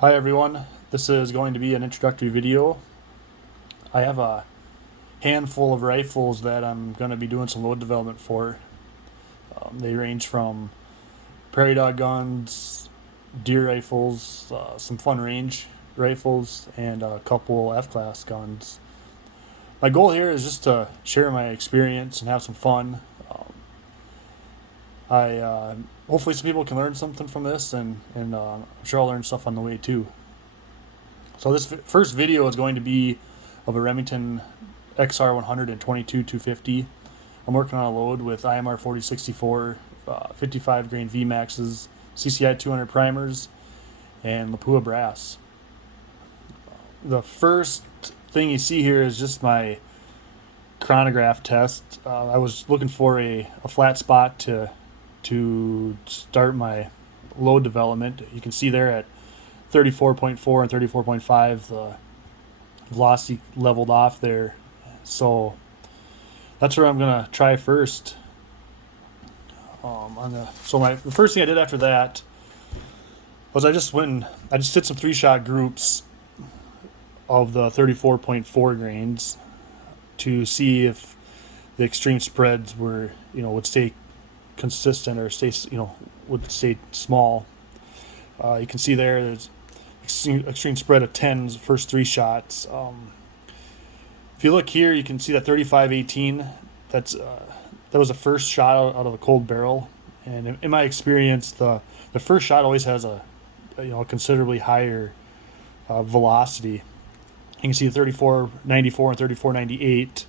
Hi everyone, this is going to be an introductory video. I have a handful of rifles that I'm going to be doing some load development for. They range from prairie dog guns, deer rifles, some fun range rifles, and a couple F-class guns. My goal here is just to share my experience and have some fun. I Hopefully some people can learn something from this, and I'm sure I'll learn stuff on the way too. So this first video is going to be of a Remington XR-100 and 22-250. I'm working on a load with IMR 4064, 55 grain VMAXs, CCI 200 primers, and Lapua brass. The first thing you see here is just my chronograph test. I was looking for a flat spot to start my load development. You can see there at 34.4 and 34.5 the velocity leveled off there, so that's where I'm gonna try first. The first thing I did after that was I just did some 3-shot groups of the 34.4 grains to see if the extreme spreads would stay consistent or would stay small. You can see there's extreme spread of 10s the first 3 shots. If you look here, you can see that 35-18. That was the first shot out of a cold barrel, and in my experience, the first shot always has a considerably higher velocity. You can see 34-94 and 34-98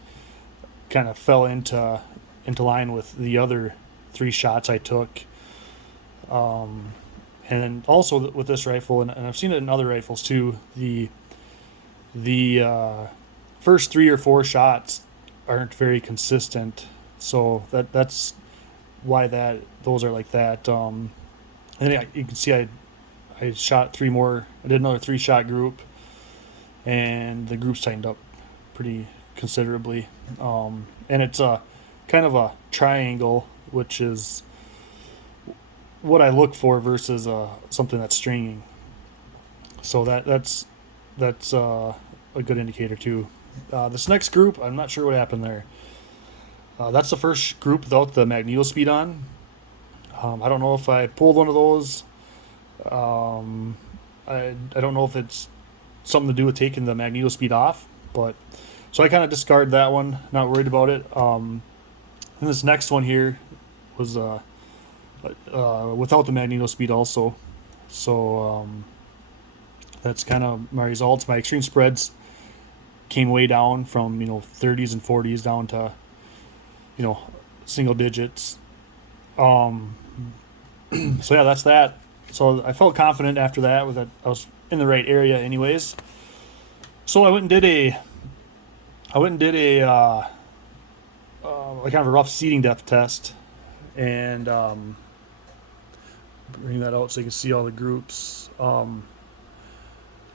kind of fell into line with the other 3 shots I took. And then also with this rifle, and I've seen it in other rifles too, the first 3 or 4 shots aren't very consistent, so that's why those are like that. And then you can see I shot 3 more. I did another 3-shot group, and the groups tightened up pretty considerably. And it's a kind of a triangle, which is what I look for versus something that's stringing. So that's a good indicator too. This next group, I'm not sure what happened there. That's the first group without the magneto speed on. I don't know if I pulled one of those. I don't know if it's something to do with taking the magneto speed off, but so I kind of discard that one. Not worried about it. And this next one here was without the magneto speed also. So that's kind of my results. My extreme spreads came way down from 30s and 40s down to single digits. So yeah, that's that. So I felt confident after that that I was in the right area anyways. So I went and did a like kind of a rough seating depth test, and bring that out so you can see all the groups.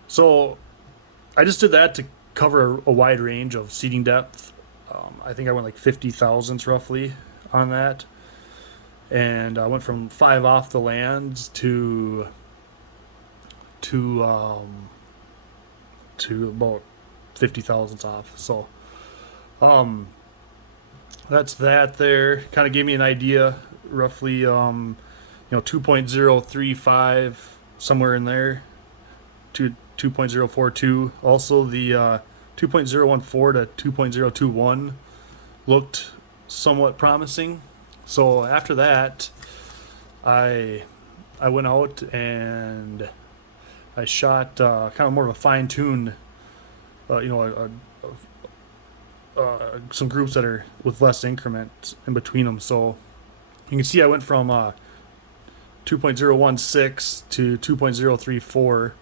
So I just did that to cover a wide range of seating depth. I think I went like 50 thousandths roughly on that, and I went from 5 off the lands to about 50 thousandths off. So that's that there. Kind of gave me an idea roughly. 2.035 somewhere in there to 2.042. Also the 2.014 to 2.021 looked somewhat promising. So after that, I went out and I shot kind of more of a fine-tuned some groups that are with less increment in between them. So you can see I went from 2.016 to 2.034.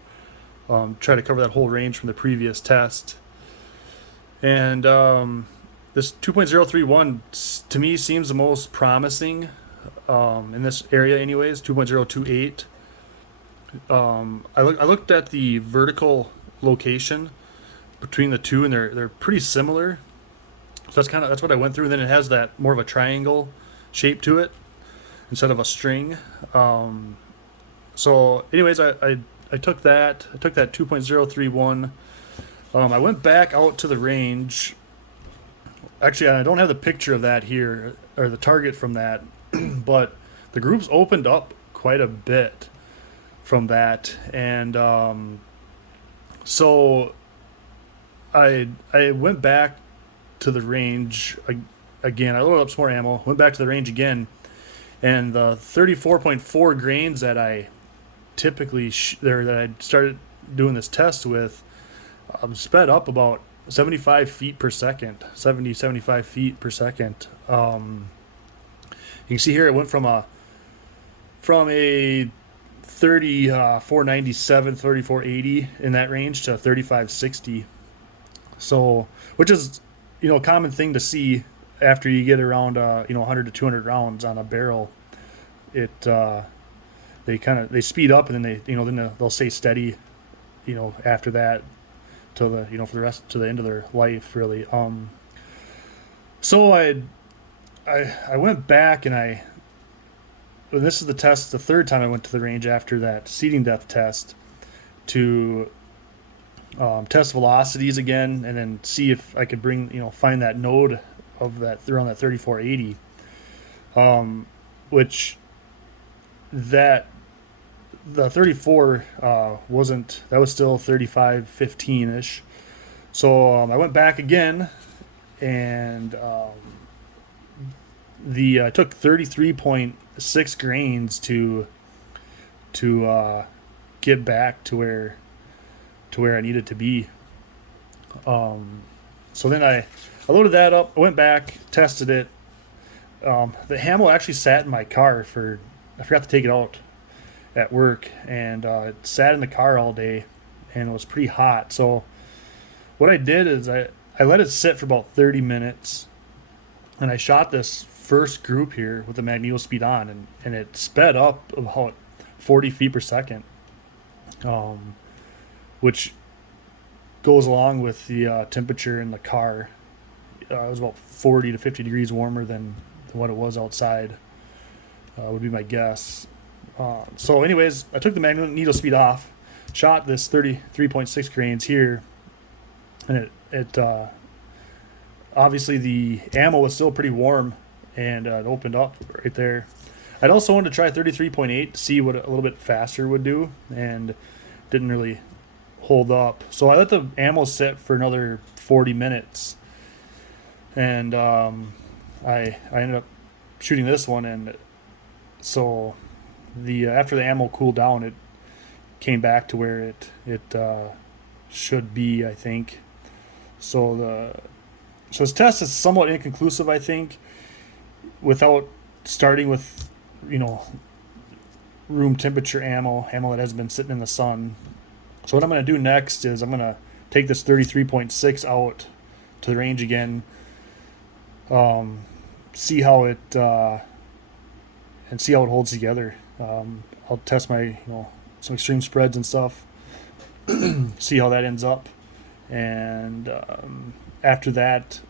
Try to cover that whole range from the previous test. And this 2.031 to me seems the most promising in this area anyways. 2.028. I looked at the vertical location between the two, and they're pretty similar. So that's what I went through. And then it has that more of a triangle shape to it instead of a string. So anyways, I I took that. I took that 2.031. I went back out to the range. Actually, I don't have the picture of that here or the target from that, but the groups opened up quite a bit from that, and so I went back to the range again. I loaded up some more ammo. Went back to the range again, and the 34.4 grains that I typically that I started doing this test with sped up about 75 feet per second, 75 feet per second. You can see here it went from a 3497, 3480 in that range to 3560. So, which is, a common thing to see after you get around 100 to 200 rounds on a barrel. It they speed up, and then they'll stay steady, after that till the for the rest to the end of their life, really. So I went back, and this is the third time I went to the range after that seeding depth test to test velocities again, and then see if I could find that node of that around that 3480, which that the 34 wasn't, that was still 3515 ish. So I went back again, and I took 33.6 grains to get back to where I needed to be. So then I loaded that up. I went back, tested it. The ammo actually sat in my car I forgot to take it out at work, and it sat in the car all day, and it was pretty hot. So what I did is I let it sit for about 30 minutes, and I shot this first group here with the magneto speed on, and it sped up about 40 feet per second, which goes along with the temperature in the car. It was about 40 to 50 degrees warmer than what it was outside, would be my guess. So anyways, I took the magneto speed off, shot this 33.6 grains here, and it obviously the ammo was still pretty warm, and it opened up right there. I'd also wanted to try 33.8 to see what a little bit faster would do, and didn't really hold up. So I let the ammo sit for another 40 minutes, and I ended up shooting this one, and so the after the ammo cooled down, it came back to where it should be, I think. So this test is somewhat inconclusive, I think, without starting with room temperature ammo that hasn't been sitting in the sun. So what I'm going to do next is I'm going to take this 33.6 out to the range again, see how it holds together. I'll test my some extreme spreads and stuff, see how that ends up, and after that,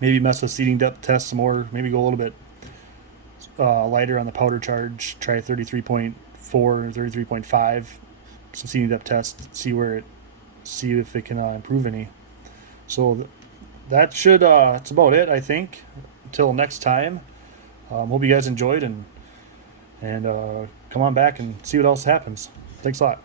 maybe mess with seeding depth test some more. Maybe go a little bit lighter on the powder charge. Try 33.4 or 33.5. Some seeding depth test. See if it can improve any. So that should that's about it, I think. Until next time. Hope you guys enjoyed, and come on back and see what else happens. Thanks a lot.